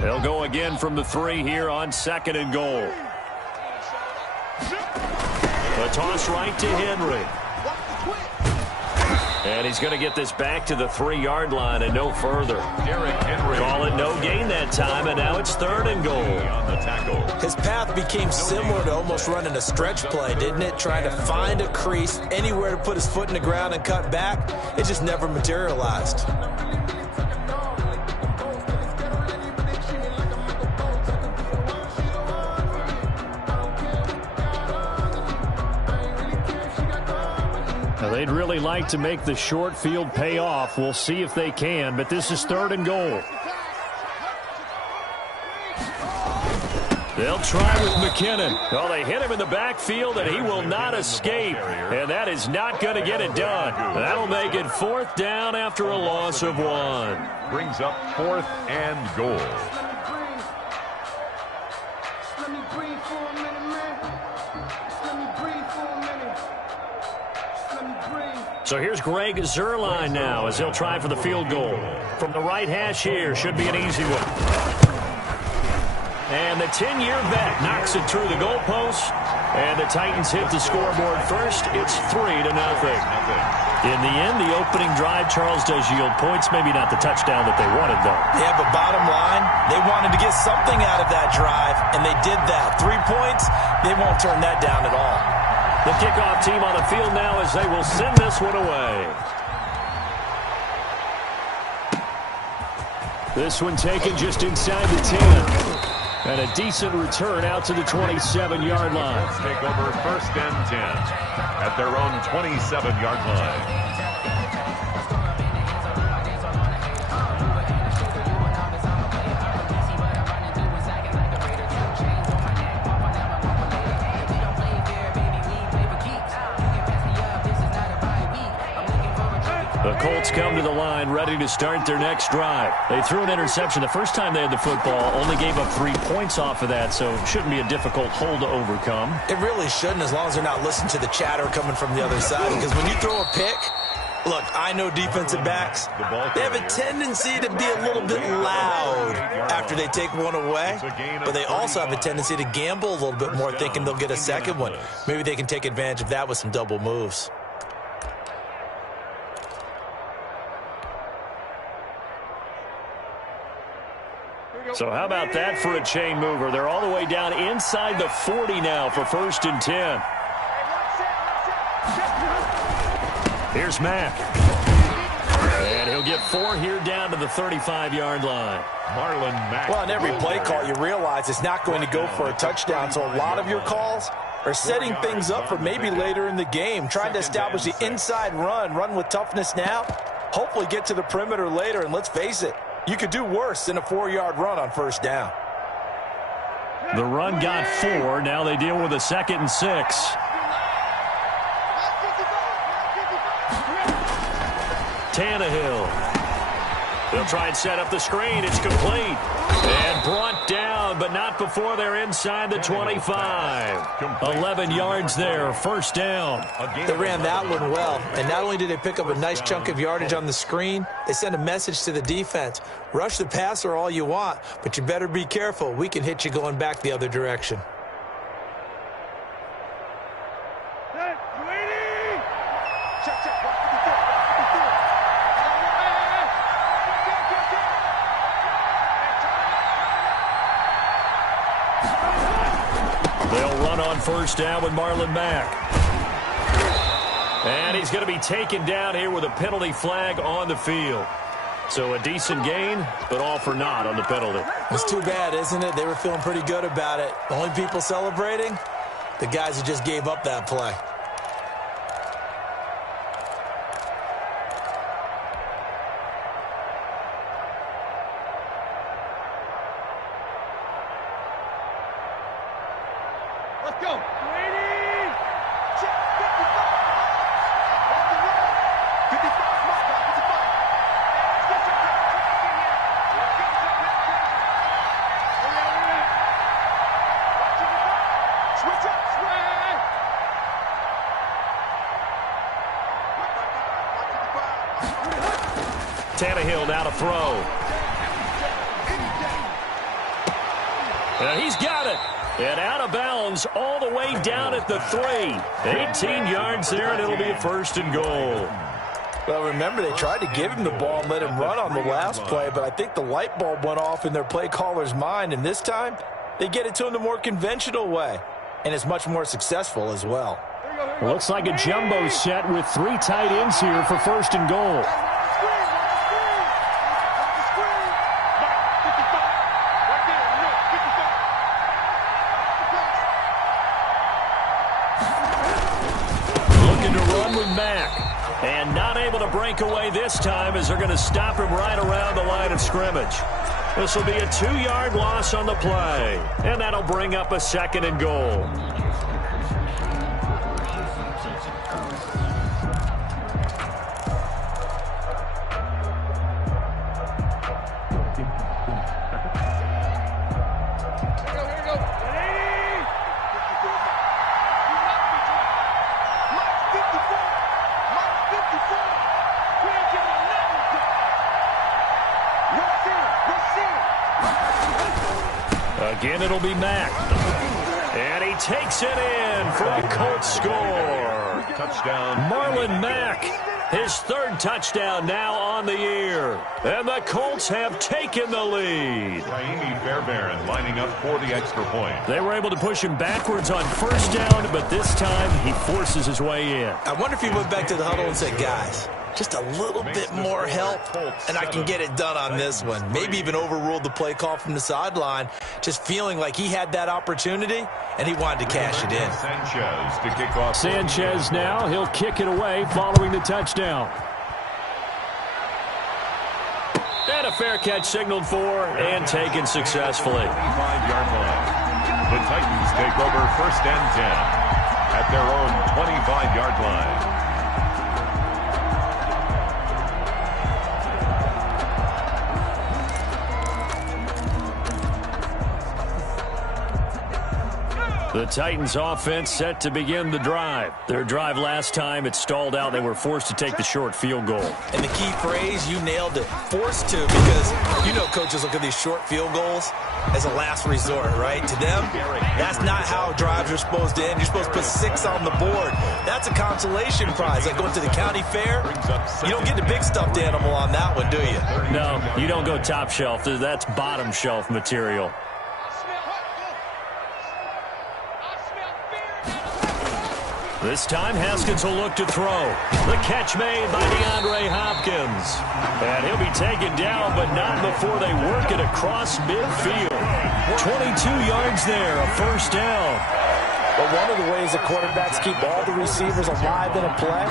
They'll go again from the 3 here on 2nd and goal. The toss right to Henry. And he's going to get this back to the 3-yard line and no further. Call it no gain that time, and now it's 3rd and goal. On the tackle. His path became similar to almost running a stretch play, didn't it? Trying to find a crease, anywhere to put his foot in the ground and cut back. It just never materialized. Now, they'd really like to make the short field pay off. We'll see if they can, but this is 3rd and goal. They'll try with McKinnon. Well, they hit him in the backfield, and he will not escape. And that is not going to get it done. That'll make it 4th down after a loss of 1. Brings up 4th and goal. So here's Greg Zuerlein now as he'll try for the field goal. From the right hash here, should be an easy one. And the 10-year vet knocks it through the goalpost. And the Titans hit the scoreboard first. It's 3-0. In the end, the opening drive, Charles, does yield points. Maybe not the touchdown that they wanted, though. Yeah, but bottom line, they wanted to get something out of that drive, and they did that. 3 points, they won't turn that down at all. The kickoff team on the field now as they will send this one away. This one taken just inside the 10. And a decent return out to the 27-yard line. Let's take over 1st and 10 at their own 27-yard line. The Colts come to the line ready to start their next drive. They threw an interception the first time they had the football, only gave up 3 points off of that, so it shouldn't be a difficult hole to overcome. It really shouldn't, as long as they're not listening to the chatter coming from the other side, because when you throw a pick, look, I know defensive backs, they have a tendency to be a little bit loud after they take one away, but they also have a tendency to gamble a little bit more, thinking they'll get a second one. Maybe they can take advantage of that with some double moves. So how about that for a chain mover? They're all the way down inside the 40 now for 1st and 10. Here's Mack. And he'll get 4 here down to the 35-yard line. Marlon Mack. Well, in every play call, you realize it's not going to go for a touchdown, so a lot of your calls are setting things up for maybe later in the game, trying to establish the inside run with toughness now, hopefully get to the perimeter later, and let's face it, you could do worse than a 4-yard run on 1st down. The run got 4. Now they deal with a 2nd and 6. Tannehill. They'll try and set up the screen. It's complete. And brought down, but not before they're inside the 25. 11 yards there, 1st down. They ran that one well, and not only did they pick up a nice chunk of yardage on the screen, they sent a message to the defense. Rush the passer all you want, but you better be careful. We can hit you going back the other direction. They'll run on 1st down with Marlon Mack. And he's going to be taken down here with a penalty flag on the field. So a decent gain, but all for naught on the penalty. It's too bad, isn't it? They were feeling pretty good about it. The only people celebrating, the guys who just gave up that play. Let's go. Tannehill now to throw. And he's got it. And out of bounds all the way down at the 3. 18 yards there, and it'll be a 1st and goal. Well, remember, they tried to give him the ball and let him run on the last play, but I think the light bulb went off in their play caller's mind, and this time they get it to him the more conventional way, and it's much more successful as well. Looks like a jumbo set with 3 tight ends here for 1st and goal. Looking to run with Mack. And not able to break away this time as they're going to stop him right around the line of scrimmage. This will be a 2-yard loss on the play. And that'll bring up a 2nd and goal. Again, it'll be Mack. And he takes it in for a Colts score. Touchdown. Marlon Mack, his 3rd touchdown now on the year. And the Colts have taken the lead. Taimi Fairbairn lining up for the extra point. They were able to push him backwards on 1st down, but this time he forces his way in. I wonder if he went back to the huddle and said, guys, just a little bit more help, and I can get it done on this one. Maybe even overruled the play call from the sideline, just feeling like he had that opportunity, and he wanted to cash it in. Sanchez to kick off. Sanchez now, he'll kick it away following the touchdown. And a fair catch signaled for and taken successfully. 5-yard line. The Titans take over 1st and 10 at their own 25-yard line. The Titans offense set to begin the drive. Their drive last time, it stalled out. They were forced to take the short field goal. And the key phrase, you nailed it, forced to, because you know coaches look at these short field goals as a last resort, right? To them, that's not how drives are supposed to end. You're supposed to put 6 on the board. That's a consolation prize. Like going to the county fair, you don't get the big stuffed animal on that one, do you? No, you don't go top shelf. That's bottom shelf material. This time, Haskins will look to throw. The catch made by DeAndre Hopkins. And he'll be taken down, but not before they work it across midfield. 22 yards there, a 1st down. But one of the ways that quarterbacks keep all the receivers alive in a play,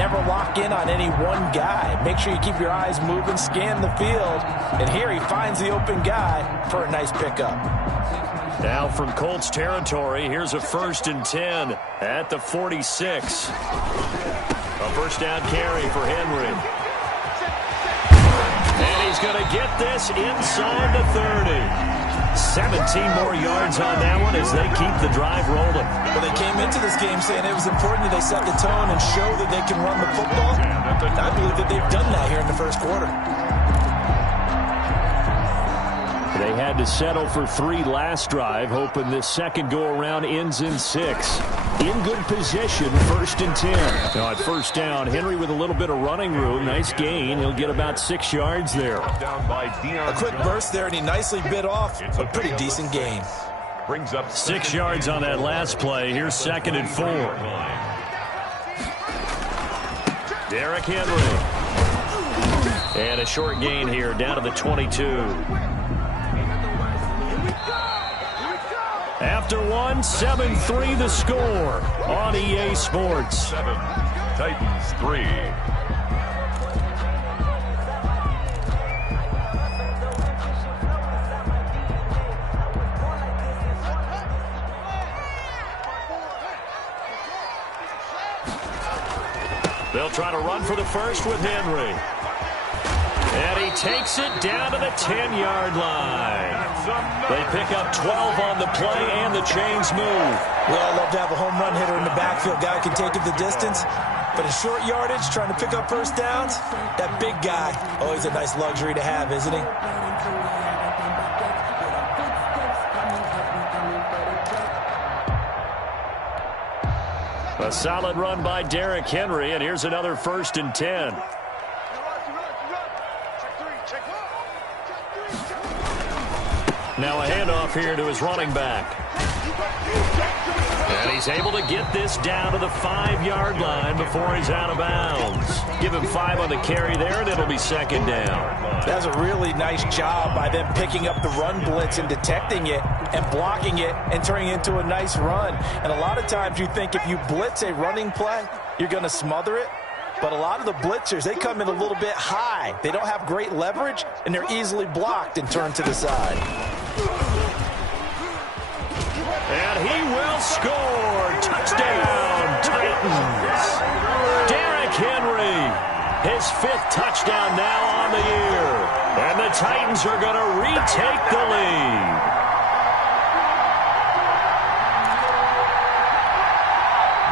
never lock in on any one guy. Make sure you keep your eyes moving, scan the field. And here he finds the open guy for a nice pickup. Now from Colts territory, here's a 1st and 10 at the 46. A 1st down carry for Henry. And he's going to get this inside the 30. 17 more yards on that one as they keep the drive rolling. Well, they came into this game saying it was important that they set the tone and show that they can run the football. And I believe that they've done that here in the 1st quarter. They had to settle for 3 last drive, hoping this 2nd go-around ends in 6. In good position, 1st and 10. Now at 1st down, Henry with a little bit of running room. Nice gain. He'll get about 6 yards there. A quick burst there, and he nicely bit off a pretty decent gain. Brings up 6 yards on that last play. Here's 2nd and 4. Derrick Henry. And a short gain here down to the 22. After one, 7-3 the score on EA Sports. 7, Titans 3. They'll try to run for the 1st with Henry. And he takes it down to the 10-yard line. They pick up 12 on the play, and the chains move. Well, I love to have a home run hitter in the backfield. Guy can take it the distance. But in short yardage, trying to pick up 1st downs, that big guy, always a nice luxury to have, isn't he? A solid run by Derrick Henry, and here's another 1st and 10. Now a handoff here to his running back. And he's able to get this down to the 5-yard line before he's out of bounds. Give him 5 on the carry there, and it'll be 2nd down. That's a really nice job by them picking up the run blitz and detecting it and blocking it and turning it into a nice run. And a lot of times you think if you blitz a running play, you're going to smother it. But a lot of the blitzers, they come in a little bit high. They don't have great leverage, and they're easily blocked and turned to the side. And he will score. Touchdown, Titans. Derrick Henry, his 5th touchdown now on the year. And the Titans are going to retake the lead.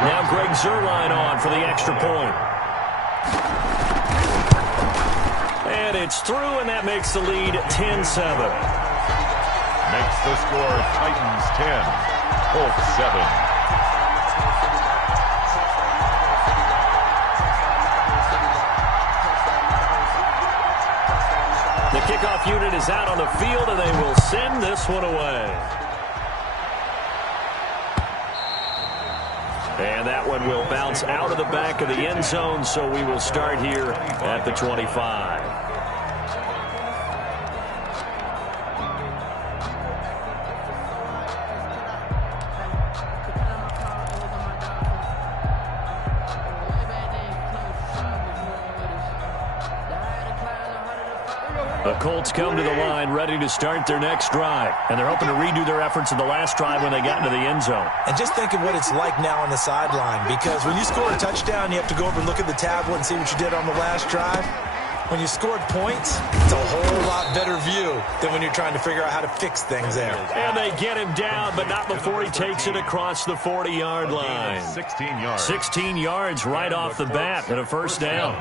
Now Greg Zuerlein on for the extra point. And it's through, and that makes the lead 10-7. Makes the score Titans 10, Colts 7. The kickoff unit is out on the field, and they will send this one away. And that one will bounce out of the back of the end zone, so we will start here at the 25. The Colts come to the line ready to start their next drive. And they're hoping to redo their efforts in the last drive when they got into the end zone. And just think of what it's like now on the sideline, because when you score a touchdown, you have to go over and look at the tablet and see what you did on the last drive. When you scored points, it's a whole lot better view than when you're trying to figure out how to fix things there. And they get him down, but not before he takes it across the 40-yard line. 16 yards. 16 yards right off the bat and a 1st down.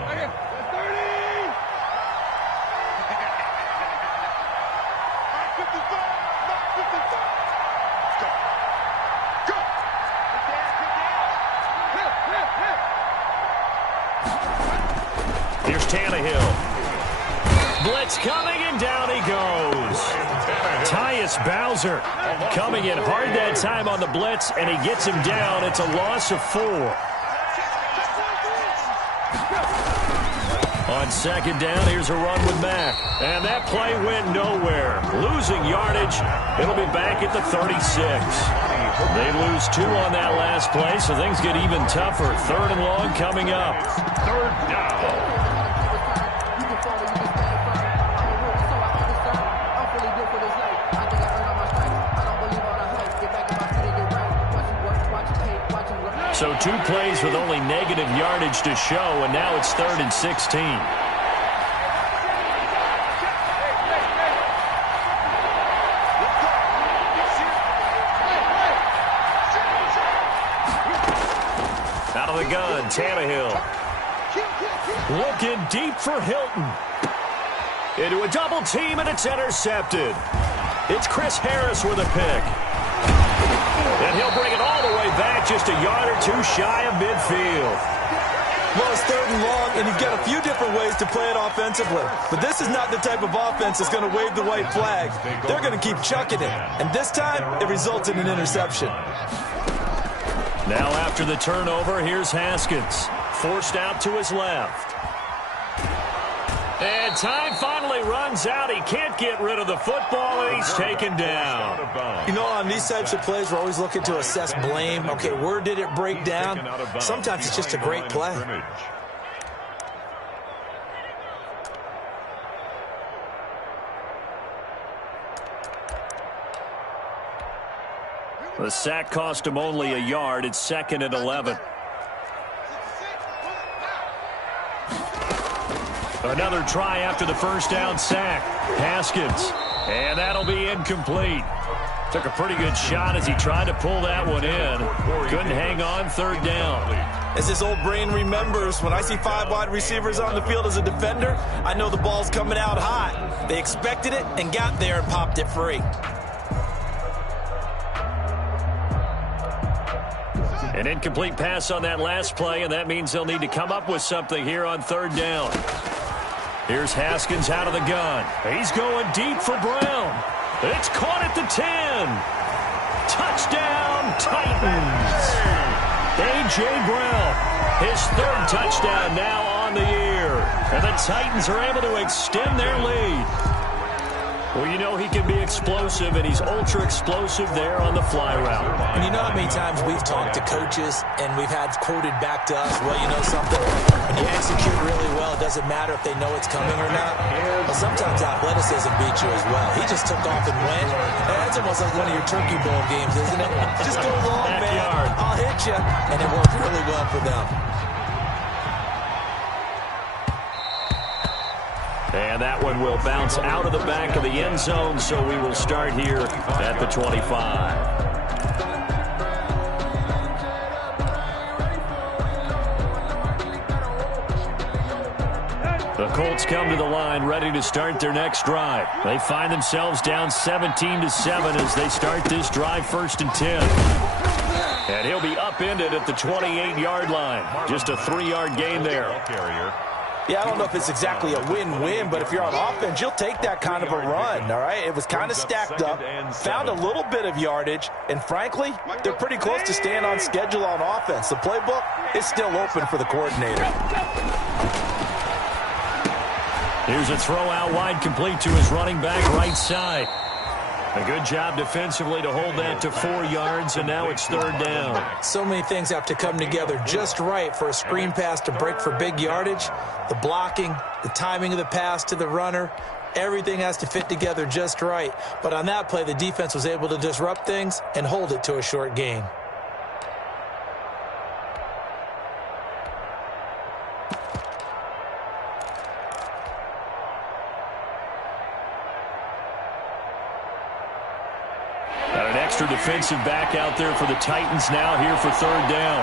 Here's Tannehill. Blitz coming, and down he goes. Tyus Bowser coming in hard that time on the blitz, and he gets him down. It's a loss of 4. On 2nd down, here's a run with Mack. And that play went nowhere. Losing yardage. It'll be back at the 36. They lose 2 on that last play, so things get even tougher. 3rd and long coming up. 3rd down. So 2 plays with only negative yardage to show, and now it's 3rd and 16. Out of the gun, Tannehill. Looking deep for Hilton. Into a double team, and it's intercepted. It's Chris Harris with a pick. And he'll bring it all the way back, just a yard or 2 shy of midfield. Well, it's 3rd and long, and you've got a few different ways to play it offensively. But this is not the type of offense that's going to wave the white flag. They're going to keep chucking it. And this time, it results in an interception. Now after the turnover, here's Haskins. Forced out to his left. And time finally runs out. He can't get rid of the football, and he's taken down. You know, on these types of plays, we're always looking to assess blame. Okay, where did it break down? Sometimes it's just a great play. The sack cost him only a yard. It's 2nd and 11. Another try after the 1st down sack. Haskins. And that'll be incomplete. Took a pretty good shot as he tried to pull that one in. Couldn't hang on. 3rd down. As his old brain remembers, when I see 5 wide receivers on the field as a defender, I know the ball's coming out hot. They expected it and got there and popped it free. An incomplete pass on that last play, and that means they'll need to come up with something here on third down. Here's Haskins out of the gun. He's going deep for Brown. It's caught at the 10. Touchdown, Titans. A.J. Brown, his third touchdown now on the year. And the Titans are able to extend their lead. Well, you know he can be explosive, and he's ultra-explosive there on the fly route. And you know how many times we've talked to coaches, and we've had quoted back to us, well, you know something? When you execute really well, it doesn't matter if they know it's coming or not. Well, sometimes athleticism beats you as well. He just took off and went. That's almost like one of your Turkey Bowl games, isn't it? Just go long, man. I'll hit you. And it worked really well for them. And that one will bounce out of the back of the end zone, so we will start here at the 25. The Colts come to the line ready to start their next drive. They find themselves down 17-7 as they start this drive 1st and 10. And he'll be upended at the 28-yard line. Just a 3-yard gain there. Yeah, I don't know if it's exactly a win-win, but if you're on offense, you'll take that kind of a run, all right? It was kind of stacked up, found a little bit of yardage, and frankly, they're pretty close to staying on schedule on offense. The playbook is still open for the coordinator. Here's a throw out wide, complete to his running back right side. A good job defensively to hold that to 4 yards, and now it's third down. So many things have to come together just right for a screen pass to break for big yardage. The blocking, the timing of the pass to the runner, everything has to fit together just right. But on that play, the defense was able to disrupt things and hold it to a short gain. Defensive back out there for the Titans now here for third down.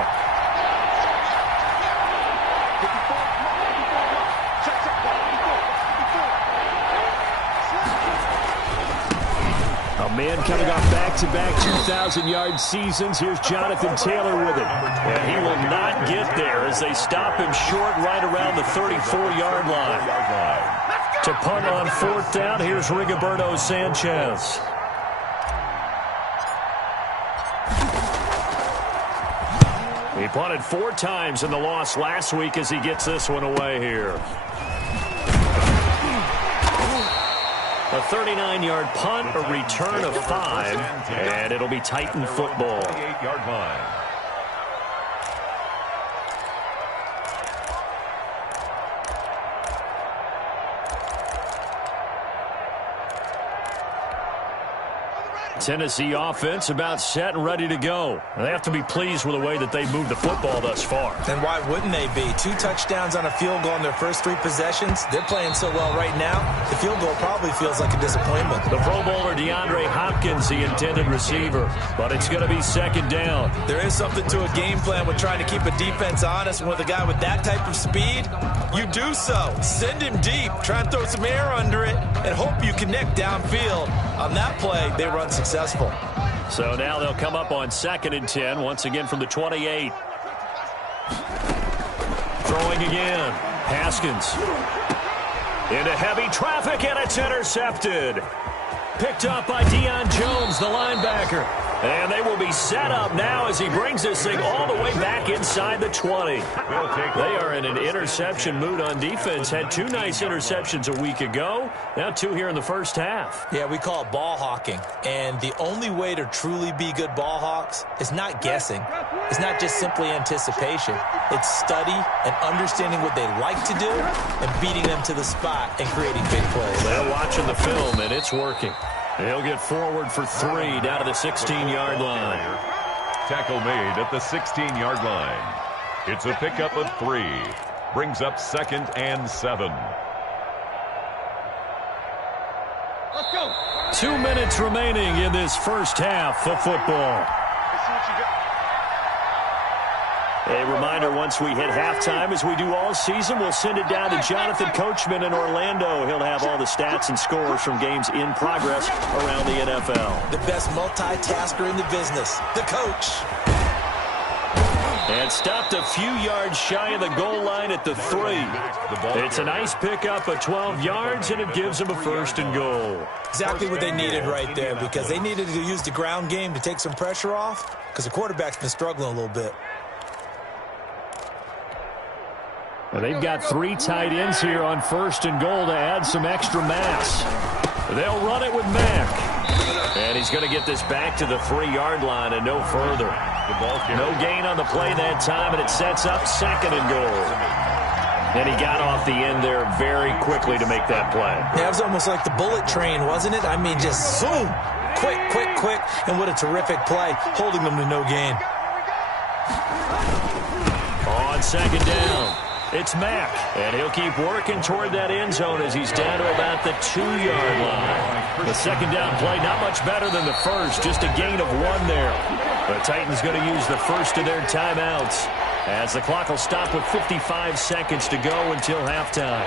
A man coming off back-to-back 2,000-yard seasons. Here's Jonathan Taylor with it. And he will not get there as they stop him short right around the 34-yard line. To punt on fourth down, here's Rigoberto Sanchez. He punted 4 times in the loss last week as he gets this one away here. A 39-yard punt, a return of 5, and it'll be Titan football. 28-yard line. Tennessee offense about set and ready to go. They have to be pleased with the way that they moved the football thus far. And why wouldn't they be? 2 touchdowns on a field goal in their first 3 possessions. They're playing so well right now, the field goal probably feels like a disappointment. The Pro Bowler DeAndre Hopkins, the intended receiver. But it's going to be second down. There is something to a game plan with trying to keep a defense honest. And with a guy with that type of speed, you do so. Send him deep. Try and throw some air under it and hope you connect downfield. On that play, they run successful. So now they'll come up on 2nd and 10, once again from the 28. Throwing again. Haskins. Into heavy traffic, and it's intercepted. Picked up by Deion Jones, the linebacker. And they will be set up now as he brings this thing all the way back inside the 20. They are in an interception mood on defense. Had 2 nice interceptions a week ago. Now 2 here in the first half. Yeah, we call it ball hawking. And the only way to truly be good ball hawks is not guessing. It's not just simply anticipation. It's study and understanding what they like to do and beating them to the spot and creating big plays. They're watching the film, and it's working. He'll get forward for 3 down to the 16-yard line. Tackle made at the 16-yard line. It's a pickup of 3. Brings up 2nd and 7. Let's go. 2 minutes remaining in this first half of football. A reminder, once we hit halftime, as we do all season, we'll send it down to Jonathan Coachman in Orlando. He'll have all the stats and scores from games in progress around the NFL. The best multitasker in the business, the coach. And stopped a few yards shy of the goal line at the 3. It's a nice pickup of 12 yards, and it gives them a 1st and goal. Exactly what they needed right there, because they needed to use the ground game to take some pressure off, because the quarterback's been struggling a little bit. Well, they've got 3 tight ends here on 1st and goal to add some extra mass. They'll run it with Mack. And he's going to get this back to the 3-yard line and no further. No gain on the play that time, and it sets up 2nd and goal. And he got off the end there very quickly to make that play. Yeah, it was almost like the bullet train, wasn't it? I mean, just zoom. Quick, quick, quick. And what a terrific play, holding them to no gain. On 2nd down, it's Mack. And he'll keep working toward that end zone as he's down to about the 2-yard line. The 2nd down play, not much better than the first, just a gain of 1 there. The Titans going to use the first of their timeouts as the clock will stop with 55 seconds to go until halftime.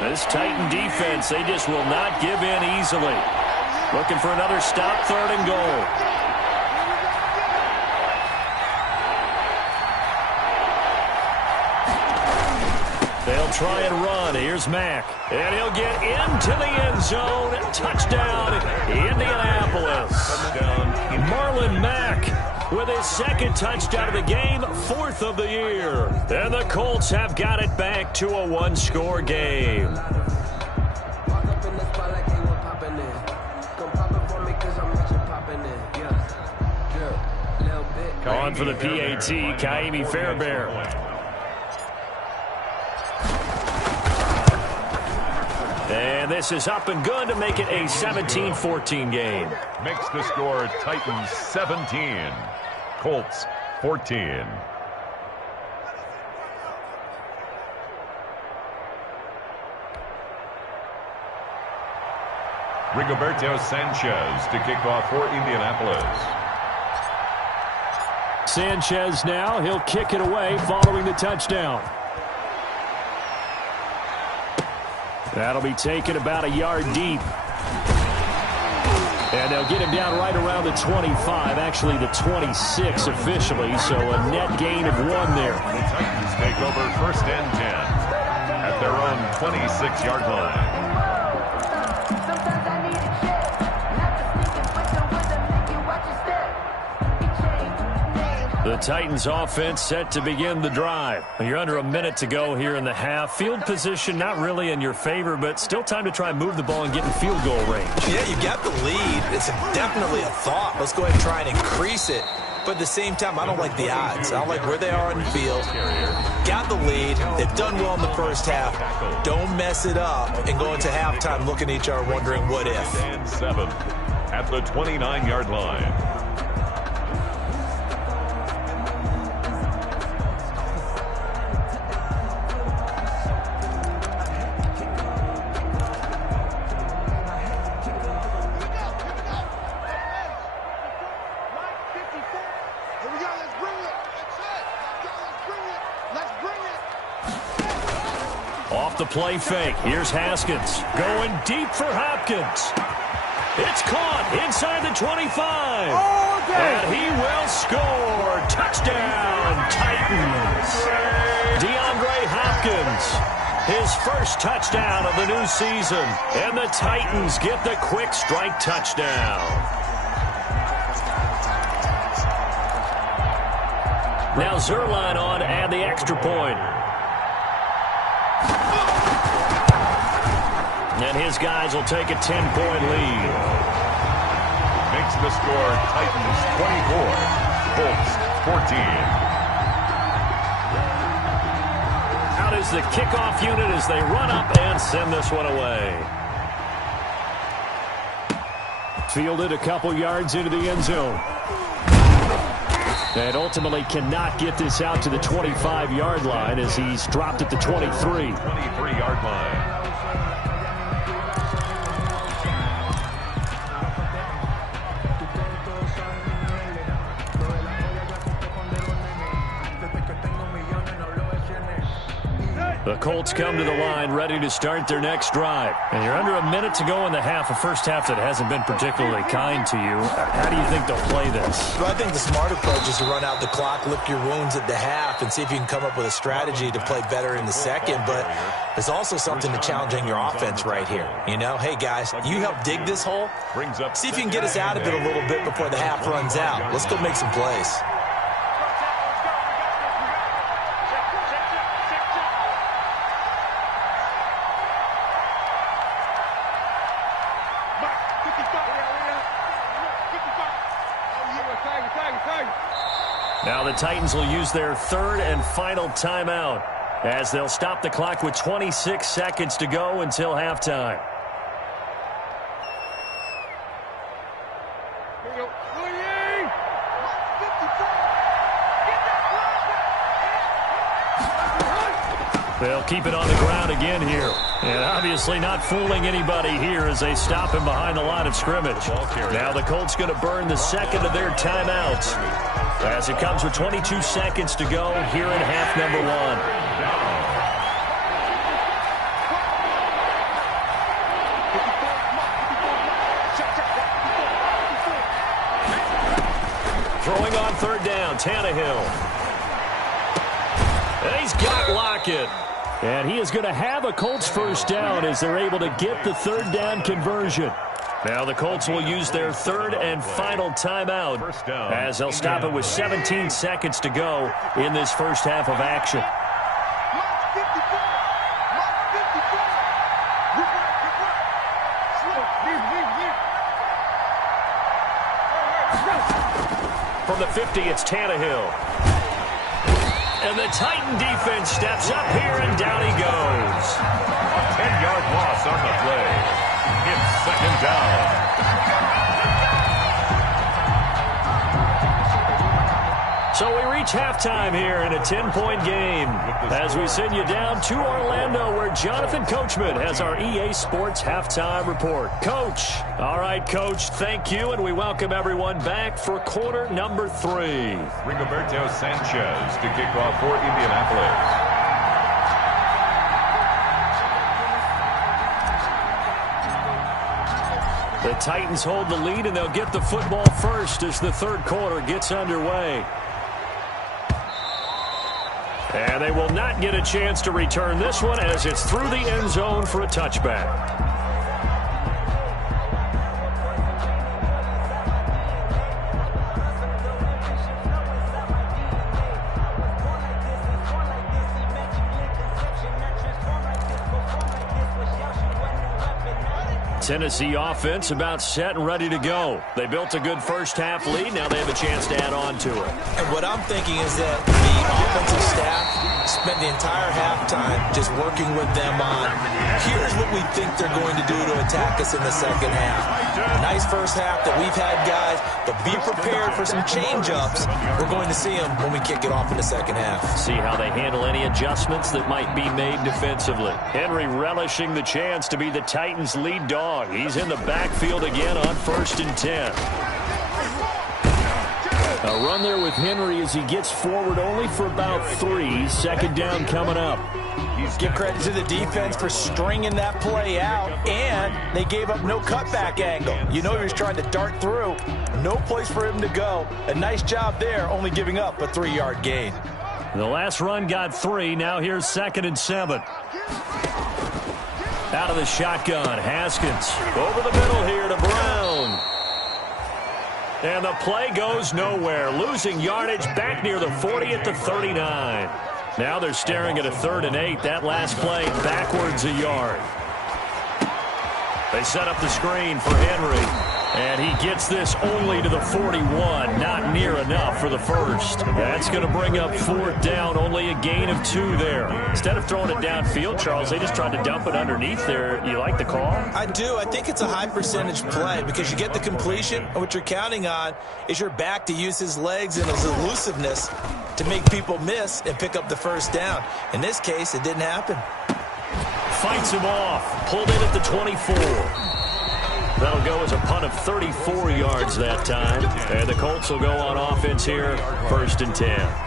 This Titan defense, they just will not give in easily. Looking for another stop, 3rd and goal. They'll try and run. Here's Mack. And he'll get into the end zone. Touchdown, Indianapolis. Marlon Mack with his 2nd touchdown of the game, 4th of the year. And the Colts have got it back to a 1-score game. On for the PAT, Kaimi Fairbairn. And this is up and good to make it a 17-14 game. Makes the score Titans 17, Colts 14. Rigoberto Sanchez to kick off for Indianapolis. Sanchez now, he'll kick it away following the touchdown. That'll be taken about a yard deep. And they'll get him down right around the 25, actually the 26 officially, so a net gain of 1 there. The Titans take over 1st and 10 at their own 26-yard line. The Titans offense set to begin the drive. You're under a minute to go here in the half. Field position not really in your favor, but still time to try and move the ball and get in field goal range. Yeah, you got the lead. It's definitely a thought. Let's go ahead and try and increase it. But at the same time, I don't like the odds. I don't like where they are on the field. Got the lead. They've done well in the first half. Don't mess it up and go into halftime looking at each other wondering what if. And 7 at the 29-yard line. Off the play fake. Here's Haskins. Going deep for Hopkins. It's caught inside the 25. And he will score. Touchdown, Titans. DeAndre Hopkins. His first touchdown of the new season. And the Titans get the quick strike touchdown. Now Zerline on to add the extra point. And his guys will take a 10-point lead. Makes the score Titans 24, Colts 14. Out is the kickoff unit as they run up and send this one away. Fielded a couple yards into the end zone. And ultimately cannot get this out to the 25-yard line as he's dropped at the 23. 23-yard line. The Colts come to the line ready to start their next drive. And you're under a minute to go in the half, a first half that hasn't been particularly kind to you. How do you think they'll play this? Well, I think the smart approach is to run out the clock, lick your wounds at the half, and see if you can come up with a strategy to play better in the second. But there's also something to challenging your offense right here. You know, hey, guys, you help dig this hole. See if you can get us out of it a little bit before the half runs out. Let's go make some plays. Now the Titans will use their third and final timeout as they'll stop the clock with 26 seconds to go until halftime. They'll keep it on the ground again here. And obviously not fooling anybody here as they stop him behind the line of scrimmage. Now the Colts going to burn the second of their timeouts as it comes with 22 seconds to go here in half number one. Throwing on third down, Tannehill. And he's got Lockett. And he is going to have a Colts first down as they're able to get the third down conversion. Now the Colts will use their third and final timeout as they'll stop it with 17 seconds to go in this first half of action. From the 50, it's Tannehill. And the Titan defense steps up here, and down he goes. A 10-yard loss on the play. It's second down. So we reach halftime here in a 10-point game as we send you down to Orlando where Jonathan Coachman has our EA Sports halftime report. Coach. All right, Coach, thank you, and we welcome everyone back for quarter number 3. Rigoberto Sanchez to kick off for Indianapolis. The Titans hold the lead, and they'll get the football first as the third quarter gets underway. And they will not get a chance to return this one as it's through the end zone for a touchback. Tennessee offense about set and ready to go. They built a good first half lead. Now they have a chance to add on to it. And what I'm thinking is that the offensive staff spent the entire halftime just working with them on, here's what we think they're going to do to attack us in the second half. Nice first half that we've had, guys, but be prepared for some change-ups. We're going to see them when we kick it off in the second half. See how they handle any adjustments that might be made defensively. Henry relishing the chance to be the Titans' lead dog. He's in the backfield again on 1st and 10. A run there with Henry as he gets forward only for about 3. Second down coming up. Give credit to the defense for stringing that play out, and they gave up no cutback angle. You know he was trying to dart through. No place for him to go. A nice job there, only giving up a 3-yard gain. The last run got 3. Now here's 2nd and 7. Out of the shotgun, Haskins. Over the middle here to Brown. And the play goes nowhere. Losing yardage back near the 40 at the 39. Now they're staring at a 3rd and 8. That last play backwards a yard. They set up the screen for Henry. And he gets this only to the 41. Not near enough for the first. That's going to bring up 4th down. Only a gain of 2 there. Instead of throwing it downfield, Charles, they just tried to dump it underneath there. You like the call? I do. I think it's a high percentage play because you get the completion. And what you're counting on is your back to use his legs and his elusiveness to make people miss and pick up the first down. In this case, it didn't happen. Fights him off. Pulled in at the 24. That'll go as a punt of 34 yards that time. And the Colts will go on offense here, 1st and 10.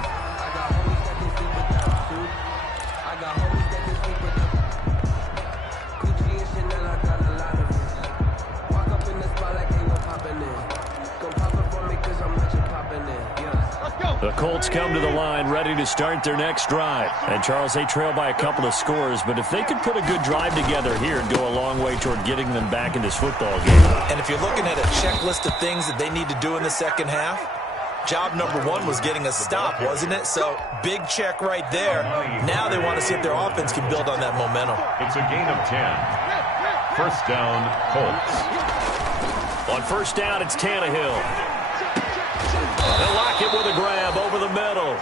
The Colts come to the line ready to start their next drive. And, Charles, they trail by a couple of scores, but if they could put a good drive together here, it'd go a long way toward getting them back in this football game. And if you're looking at a checklist of things that they need to do in the second half, job number one was getting a stop, wasn't it? So, big check right there. Now they want to see if their offense can build on that momentum. It's a gain of 10. First down, Colts. On first down, it's Tannehill. They'll lock it with a grab over the middle.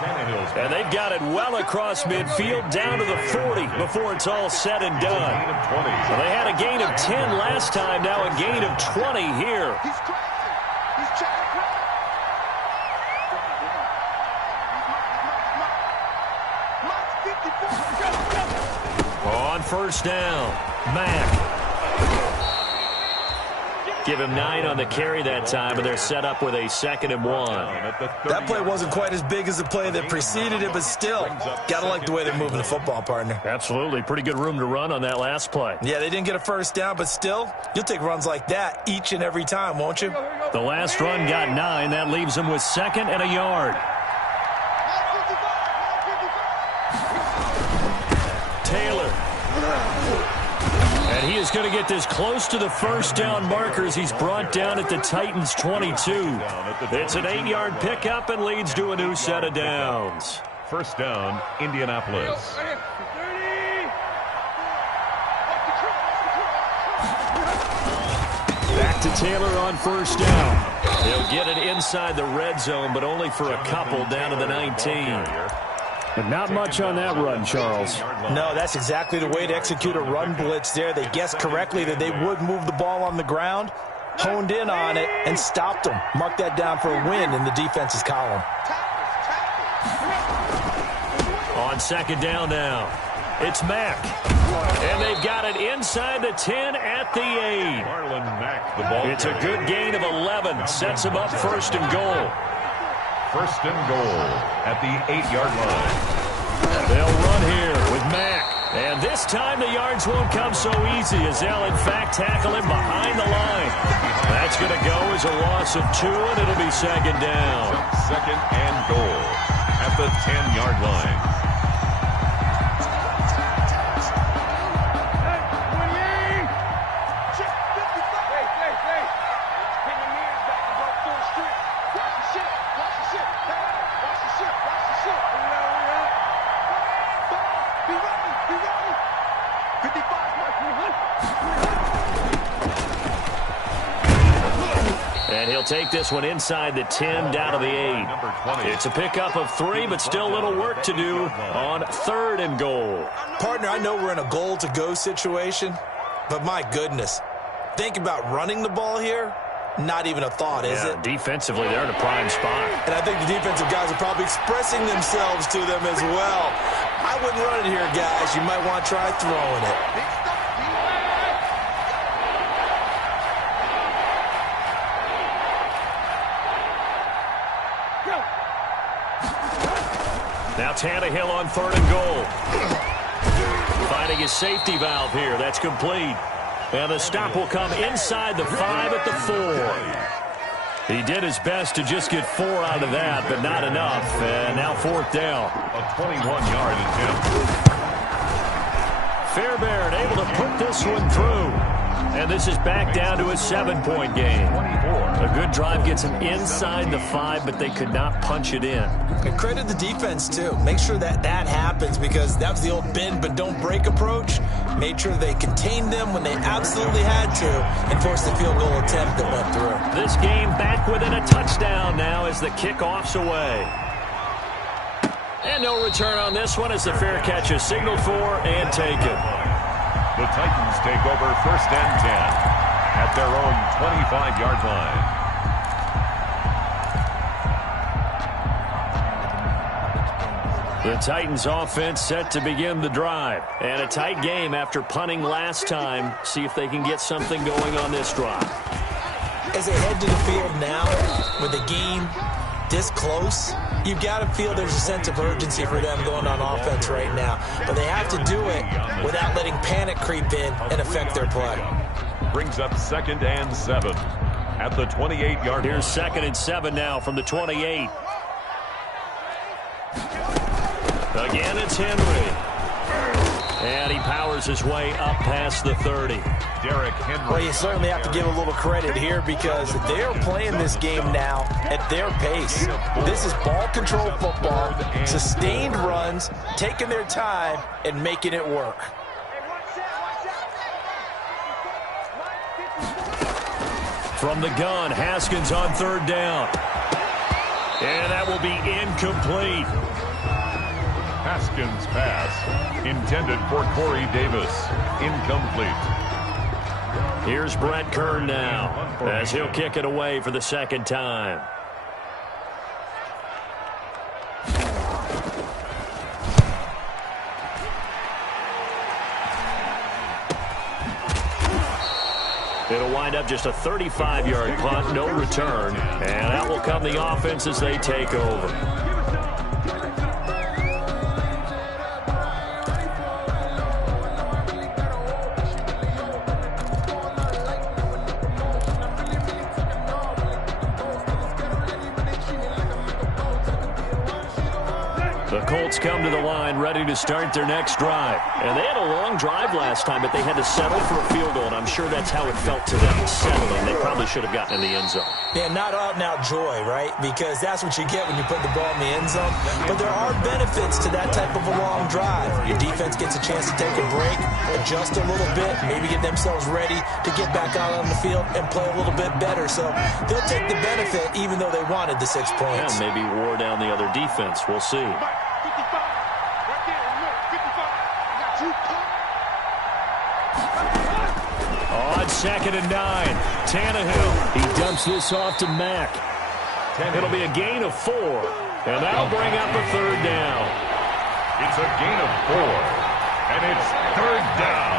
And they've got it well across midfield down to the 40 before it's all said and done. Well, they had a gain of 10 last time, now a gain of 20 here. On first down, Mack. Give him 9 on the carry that time, and they're set up with a 2nd and 1. That play wasn't quite as big as the play that preceded it, but still, got to like the way they're moving the football, partner. Absolutely. Pretty good room to run on that last play. Yeah, they didn't get a first down, but still, you'll take runs like that each and every time, won't you? The last run got 9. That leaves them with 2nd and a yard. Taylor. And he is going to get this close to the first down markers. He's brought down at the Titans' 22. It's an 8-yard pickup and leads to a new set of downs. First down, Indianapolis. Back to Taylor on first down. He'll get it inside the red zone, but only for a couple down to the 19. But not much on that run, Charles. No, that's exactly the way to execute a run blitz there. They guessed correctly that they would move the ball on the ground, honed in on it, and stopped them. Mark that down for a win in the defense's column. On second down now, it's Mack. And they've got it inside the 10 at the 8. It's a good gain of 11. Sets them up first and goal. First and goal at the 8-yard line. They'll run here with Mack. And this time the yards won't come so easy as they'll, in fact, tackle him behind the line. That's going to go as a loss of 2, and it'll be second down. Second and goal at the 10-yard line. And he'll take this one inside the 10 down to the 8. It's a pickup of 3, but still a little work to do on third and goal. Partner, I know we're in a goal-to-go situation, but my goodness, think about running the ball here. Not even a thought, is it? Defensively, they're in a prime spot. And I think the defensive guys are probably expressing themselves to them as well. I wouldn't run it here, guys. You might want to try throwing it. Now Tannehill on third and goal. Finding his safety valve here. That's complete. And the stop will come inside the 5 at the 4. He did his best to just get 4 out of that, but not enough. And now fourth down. A 21-yard attempt. Fairbairn able to put this one through. And this is back down to a 7-point game. A good drive gets him inside the 5, but they could not punch it in. And credit the defense, too. Make sure that happens, because that was the old bend but don't break approach. Made sure they contained them when they absolutely had to and forced the field goal attempt that went through. This game back within a touchdown now as the kickoff's away. And no return on this one as the fair catch is signaled for and taken. The Titans take over first and 10 at their own 25-yard line. The Titans offense set to begin the drive. And a tight game after punting last time. See if they can get something going on this drive. As they head to the field now with the game this close, you've got to feel there's a sense of urgency for them going on offense right now. But they have to do it without letting panic creep in and affect their play. Brings up second and 7 at the 28-yard line. Here's second and 7 now from the 28. Again, it's Henry. And he powers his way up past the 30. Derrick Henry. Well, you certainly have to give a little credit here because they're playing this game now at their pace. This is ball control football, sustained runs, taking their time, and making it work. From the gun, Haskins on third down. And that will be incomplete. Haskins' pass intended for Corey Davis. Incomplete. Here's Brett Kern now as he'll kick it away for the second time. It'll wind up just a 35-yard punt, no return. And out will come the offense as they take over. The Colts come to the line ready to start their next drive. And they had a long drive last time, but they had to settle for a field goal, and I'm sure that's how it felt to them, settling. They probably should have gotten in the end zone. Yeah, not out-and-out joy, right? Because that's what you get when you put the ball in the end zone. But there are benefits to that type of a long drive. Your defense gets a chance to take a break, adjust a little bit, maybe get themselves ready to get back out on the field and play a little bit better. So they'll take the benefit even though they wanted the 6 points. Yeah, maybe wore down the other defense. We'll see. On 2nd and 9, Tannehill. He dumps this off to Mack. It'll be a gain of 4, and that'll bring up a third down. It's a gain of 4, and it's third down.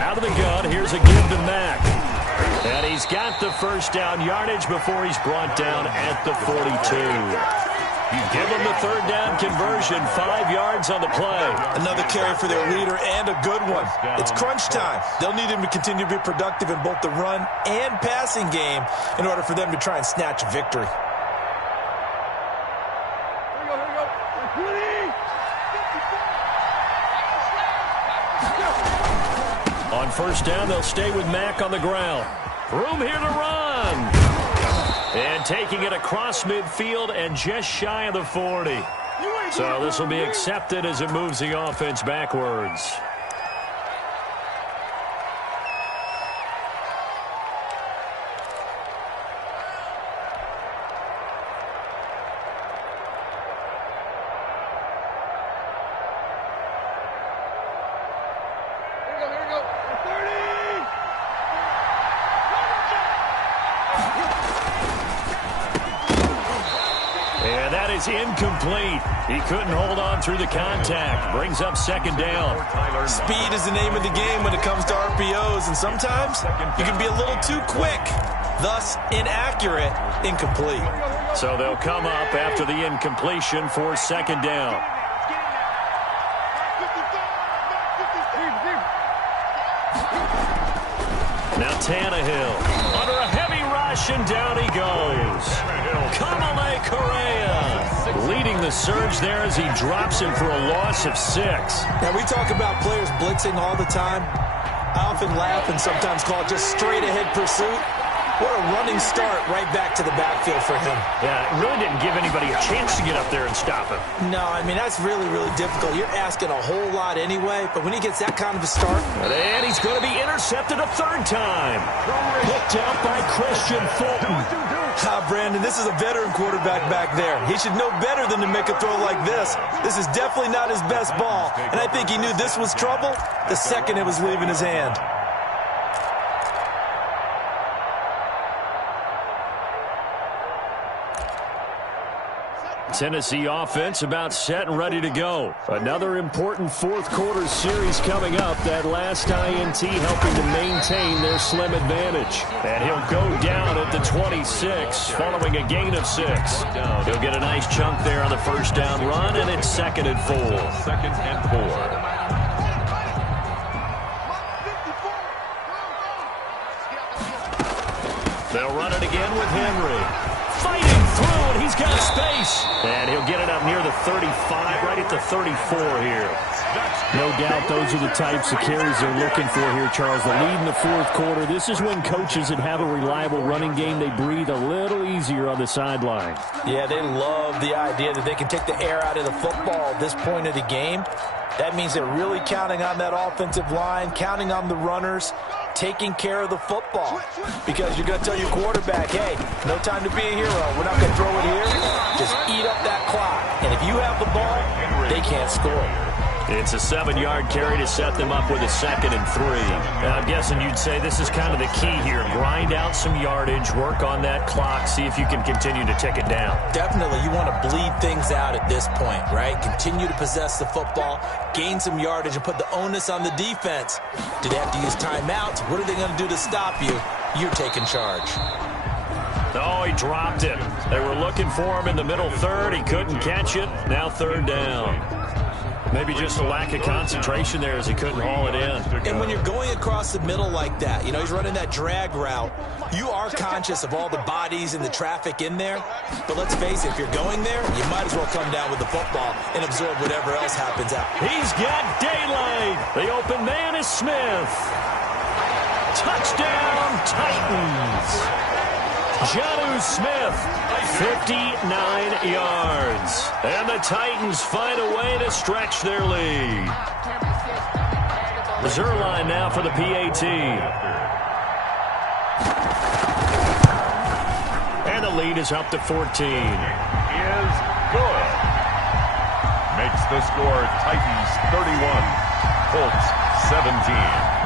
Out of the gun, here's a give to Mack. And he's got the first down yardage before he's brought down at the 42. Give him the third down conversion, 5 yards on the play. Another carry for their leader and a good one. It's crunch time. They'll need him to continue to be productive in both the run and passing game in order for them to try and snatch a victory. On first down, they'll stay with Mack on the ground. Room here to run. And taking it across midfield and just shy of the 40. So this will be accepted as it moves the offense backwards. Incomplete. He couldn't hold on through the contact. Brings up second down. Speed is the name of the game when it comes to RPOs, and sometimes you can be a little too quick, thus inaccurate, incomplete. So they'll come up after the incompletion for second down. Now Tannehill under a heavy rush, and down he goes. Kamale Correa leading the surge there as he drops him for a loss of 6. Now, we talk about players blitzing all the time. I often laugh and sometimes call it just straight-ahead pursuit. What a running start right back to the backfield for him. Yeah, it really didn't give anybody a chance to get up there and stop him. No, I mean, that's really, really difficult. You're asking a whole lot anyway, but when he gets that kind of a start. And he's going to be intercepted a third time. Picked out by Christian Fulton. Brandon, this is a veteran quarterback back there. He should know better than to make a throw like this. This is definitely not his best ball, and I think he knew this was trouble the second it was leaving his hand. Tennessee offense about set and ready to go. Another important fourth quarter series coming up. That last INT helping to maintain their slim advantage. And he'll go down at the 26 following a gain of 6. He'll get a nice chunk there on the first down run, and it's 2nd and 4. 2nd and 4. They'll run it again with Henry. Fighting through, and he's got space. And he'll get it up near the 35, right at the 34 here. No doubt those are the types of carries they're looking for here, Charles. The lead in the fourth quarter. This is when coaches that have a reliable running game, they breathe a little easier on the sideline. Yeah, they love the idea that they can take the air out of the football at this point of the game. That means they're really counting on that offensive line, counting on the runners, taking care of the football. Because you're going to tell your quarterback, hey, no time to be a hero. We're not going to throw it here. Just eat up that clock. And if you have the ball, they can't score. It's a 7-yard carry to set them up with a 2nd and 3. I'm guessing you'd say this is kind of the key here. Grind out some yardage, work on that clock, see if you can continue to tick it down. Definitely, you want to bleed things out at this point, right? Continue to possess the football, gain some yardage, and put the onus on the defense. Do they have to use timeouts? What are they going to do to stop you? You're taking charge. Oh, he dropped it. They were looking for him in the middle third. He couldn't catch it. Now 3rd down. Maybe just a lack of concentration there as he couldn't haul it in. And when you're going across the middle like that, you know, he's running that drag route, you are conscious of all the bodies and the traffic in there. But let's face it, if you're going there, you might as well come down with the football and absorb whatever else happens out. He's got daylight. The open man is Smith. Touchdown, Titans. Jonnu Smith, 59 yards. And the Titans find a way to stretch their lead. The Zerline now for the PAT. And the lead is up to 14. Is good. Makes the score Titans 31, Colts 17.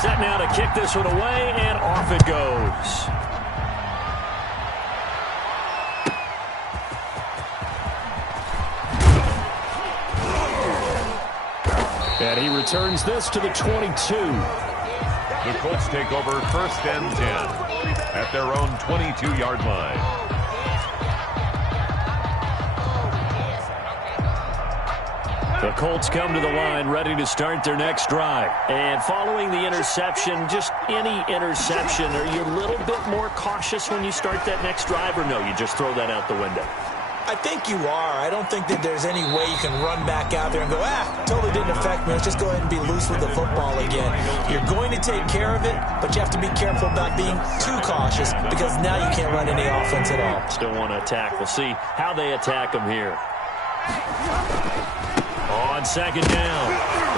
Set now to kick this one away, and off it goes. And he returns this to the 22. The Colts take over 1st and 10 at their own 22-yard line. The Colts come to the line ready to start their next drive. And following the interception, just any interception, are you a little bit more cautious when you start that next drive, or no, you just throw that out the window? I think you are. I don't think that there's any way you can run back out there and go, totally didn't affect me. Let's just go ahead and be loose with the football again. You're going to take care of it, but you have to be careful about being too cautious because now you can't run any offense at all. Still want to attack. We'll see how they attack them here. On 2nd down,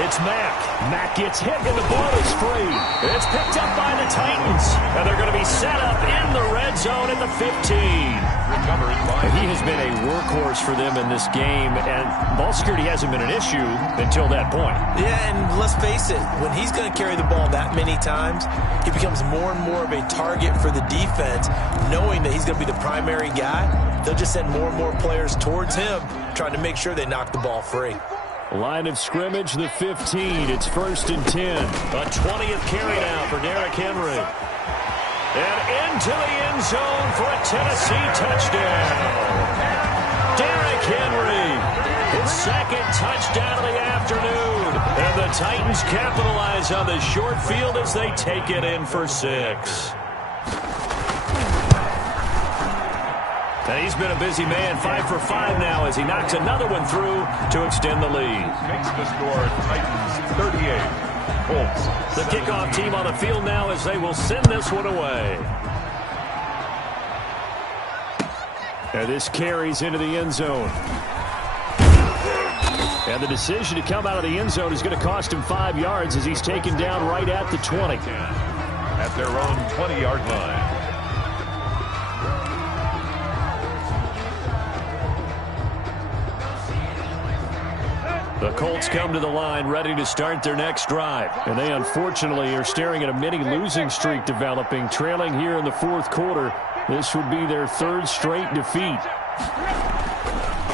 it's Mack. Mack gets hit, and the ball is free. It's picked up by the Titans, and they're going to be set up in the red zone at the 15. He has been a workhorse for them in this game, and ball security hasn't been an issue until that point. Yeah, and let's face it, when he's going to carry the ball that many times, he becomes more and more of a target for the defense, knowing that he's going to be the primary guy. They'll just send more and more players towards him, trying to make sure they knock the ball free. Line of scrimmage, the 15. It's 1st and 10. A 20th carry now for Derrick Henry. And into the end zone for a Tennessee touchdown. Derrick Henry, his 2nd touchdown of the afternoon. And the Titans capitalize on the short field as they take it in for 6. And he's been a busy man, 5 for 5 now as he knocks another one through to extend the lead. Makes the score Titans 38, Colts. The kickoff team on the field now as they will send this one away. And this carries into the end zone. And the decision to come out of the end zone is going to cost him 5 yards as he's taken down right at the 20. At their own 20-yard line. The Colts come to the line ready to start their next drive. And they unfortunately are staring at a mini losing streak developing, trailing here in the fourth quarter. This would be their 3rd straight defeat.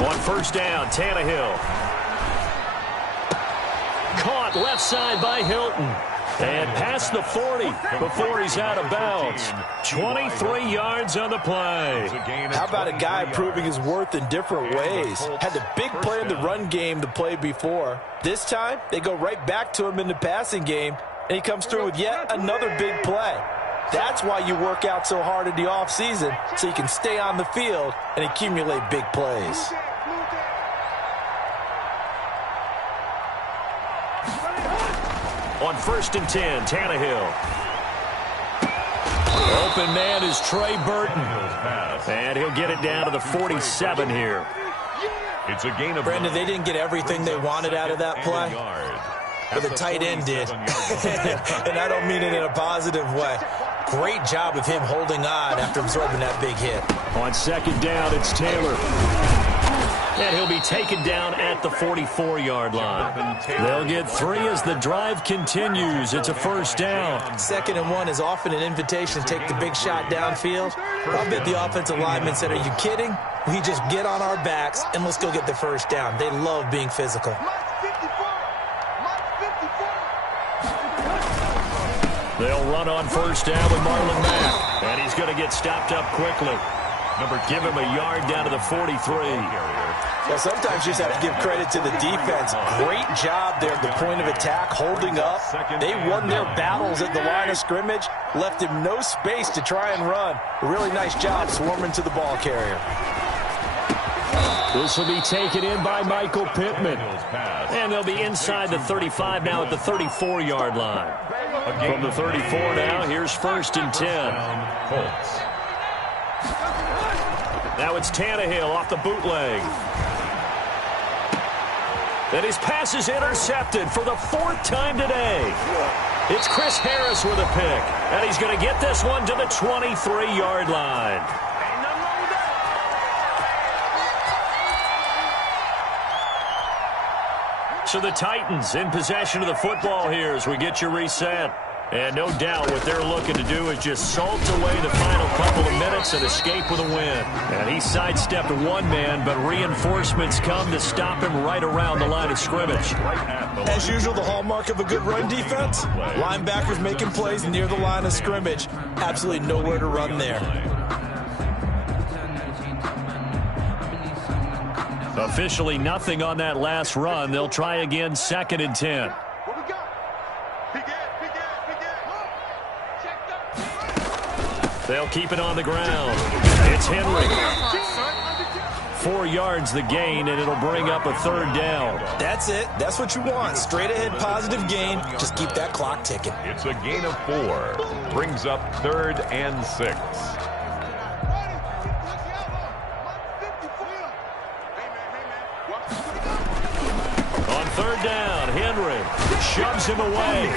On 1st down, Tannehill. Caught left side by Hilton. And past the 40 before he's out of bounds. 23 yards on the play. How about a guy proving his worth in different ways? Had the big play in the run game the play before. This time, they go right back to him in the passing game. and he comes through with yet another big play. That's why you work out so hard in the offseason, so you can stay on the field and accumulate big plays. On 1st and 10, Tannehill. Open man is Trey Burton. And he'll get it down to the 47 here. It's a gain of Brandon, they didn't get everything they wanted out of that play, but the tight end did. And I don't mean it in a positive way. Great job of him holding on after absorbing that big hit. On 2nd down, it's Taylor. And he'll be taken down at the 44-yard line. They'll get 3 as the drive continues. It's a 1st down. 2nd and 1 is often an invitation to take the big shot downfield. I bet the offensive lineman said, are you kidding? We just get on our backs and let's go get the 1st down. They love being physical. They'll run on 1st down with Marlon Mack. And he's going to get stopped up quickly. Give him a yard down to the 43. Well, sometimes you just have to give credit to the defense. Great job there at the point of attack, holding up. They won their battles at the line of scrimmage, left him no space to try and run. A really nice job swarming to the ball carrier. This will be taken in by Michael Pittman. And they'll be inside the 35 now at the 34-yard line. From the 34 now, here's 1st and 10. Colts. Now it's Tannehill off the bootleg. And his pass is intercepted for the 4th time today. It's Chris Harris with a pick. And he's going to get this one to the 23-yard line. So the Titans in possession of the football here as we get you reset. And no doubt what they're looking to do is just salt away the final couple of minutes and escape with a win. And he sidestepped one man, but reinforcements come to stop him right around the line of scrimmage. As usual, the hallmark of a good run defense, linebackers making plays near the line of scrimmage. Absolutely nowhere to run there. Officially nothing on that last run. They'll try again, 2nd and 10. They'll keep it on the ground. It's Henry. 4 yards the gain, and it'll bring up a 3rd down. That's it. That's what you want. Straight ahead positive gain. Just keep that clock ticking. It's a gain of 4. Brings up 3rd and 6. On 3rd down, Henry shoves him away.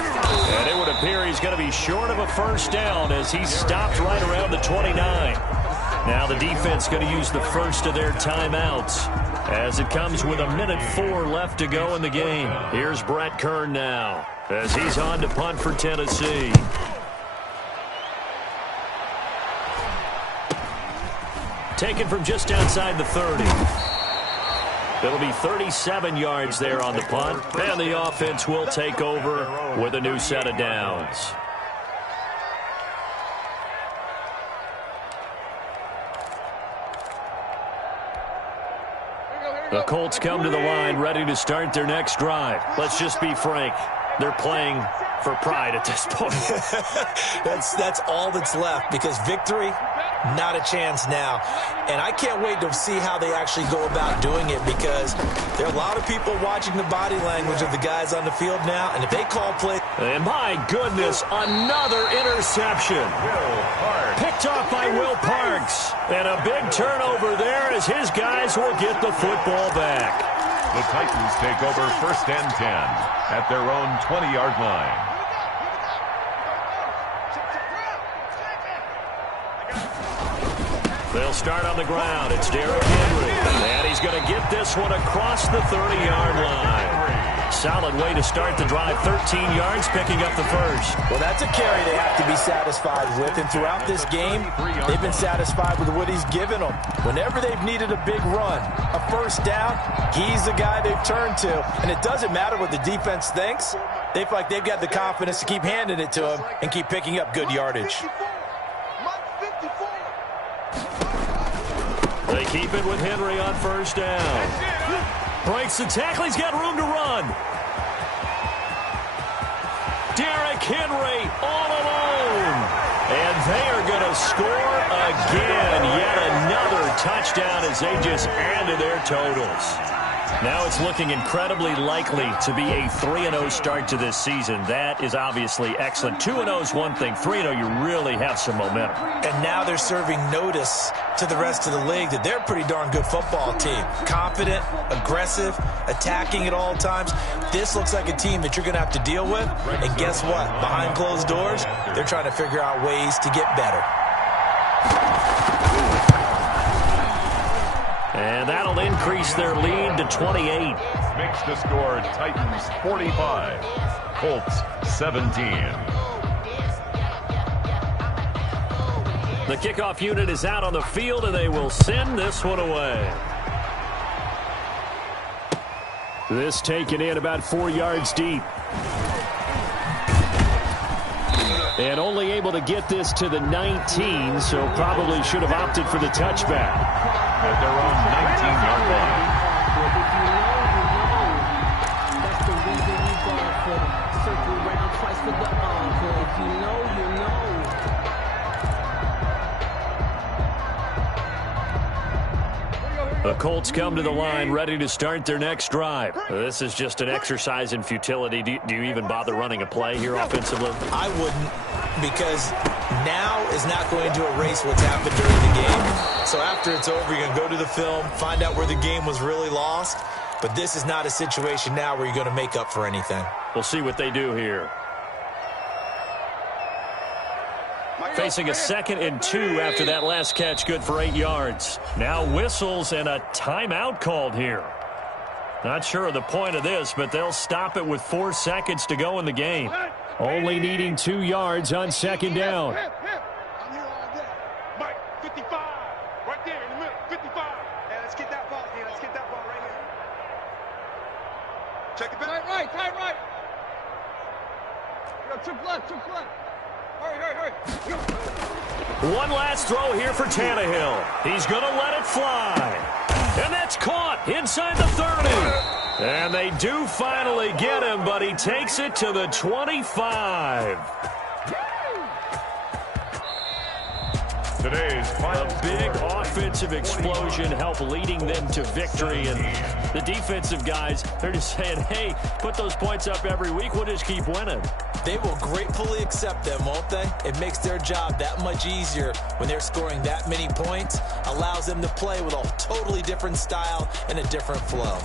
And it would appear he's going to be short of a 1st down as he stopped right around the 29. Now the defense going to use the first of their timeouts as it comes with 1:04 left to go in the game. Here's Brett Kern now as he's on to punt for Tennessee. Taken from just outside the 30. It'll be 37 yards there on the punt, and the offense will take over with a new set of downs. The Colts come to the line ready to start their next drive. Let's just be frank. They're playing for pride at this point. That's all that's left because victory, not a chance now. And I can't wait to see how they actually go about doing it because there are a lot of people watching the body language of the guys on the field now. And if they call play... And my goodness, another interception. Picked off by Will Parks. And a big turnover there as his guys will get the football back. The Titans take over 1st and 10 at their own 20-yard line. They'll start on the ground. It's Derrick Henry. And he's going to get this one across the 30-yard line. Solid way to start the drive. 13 yards, picking up the 1st. Well, that's a carry they have to be satisfied with. And throughout this game, they've been satisfied with what he's given them. Whenever they've needed a big run, a 1st down, he's the guy they've turned to. And it doesn't matter what the defense thinks. They feel like they've got the confidence to keep handing it to him and keep picking up good yardage. They keep it with Henry on 1st down. Breaks the tackle. He's got room to run. Derrick Henry all alone. And they are going to score again. Yet another touchdown as they just added their totals. Now it's looking incredibly likely to be a 3-0 start to this season. That is obviously excellent. 2-0 is one thing. 3-0, you really have some momentum. And now they're serving notice to the rest of the league that they're a pretty darn good football team. Confident, aggressive, attacking at all times. This looks like a team that you're going to have to deal with. And guess what? Behind closed doors, they're trying to figure out ways to get better. And that'll increase their lead to 28. Makes the score Titans 45, Colts 17. The kickoff unit is out on the field, and they will send this one away. This taken in about 4 yards deep. And only able to get this to the 19, so probably should have opted for the touchback. At their own 19-yard line. That's the reason we go for circle round twice for the encore. If you know, you know. The Colts come to the line ready to start their next drive. This is just an exercise in futility. Do you even bother running a play here offensively? I wouldn't, because now is not going to erase what's happened during the game. So after it's over, you're going to go to the film, find out where the game was really lost. But this is not a situation now where you're going to make up for anything. We'll see what they do here. Facing a 2nd and 2 after that last catch, good for 8 yards. Now whistles and a timeout called here. Not sure of the point of this, but they'll stop it with 4 seconds to go in the game. Only needing 2 yards on 2nd down. I'm here all day. Mike, 55. Right there in the middle. 55. Hey, let's get that ball. Let's get that ball right here. Check it back. Tight right. Yo, took left. Hurry. One last throw here for Tannehill. He's going to let it fly. And that's caught inside the 30. And they do finally get him, but he takes it to the 25. Today's final A big offensive explosion helped leading them to victory. And the defensive guys, they're just saying, hey, put those points up every week. We'll just keep winning. They will gratefully accept them, won't they? It makes their job that much easier when they're scoring that many points. Allows them to play with a totally different style and a different flow.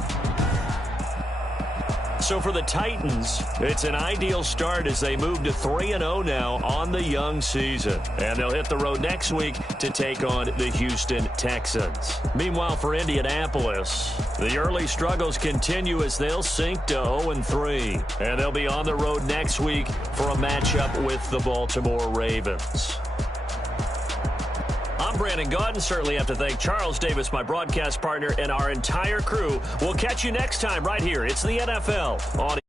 So for the Titans, it's an ideal start as they move to 3-0 now on the young season. And they'll hit the road next week to take on the Houston Texans. Meanwhile, for Indianapolis, the early struggles continue as they'll sink to 0-3. And they'll be on the road next week for a matchup with the Baltimore Ravens. I'm Brandon Gaudin. Certainly have to thank Charles Davis, my broadcast partner, and our entire crew. We'll catch you next time right here. It's the NFL on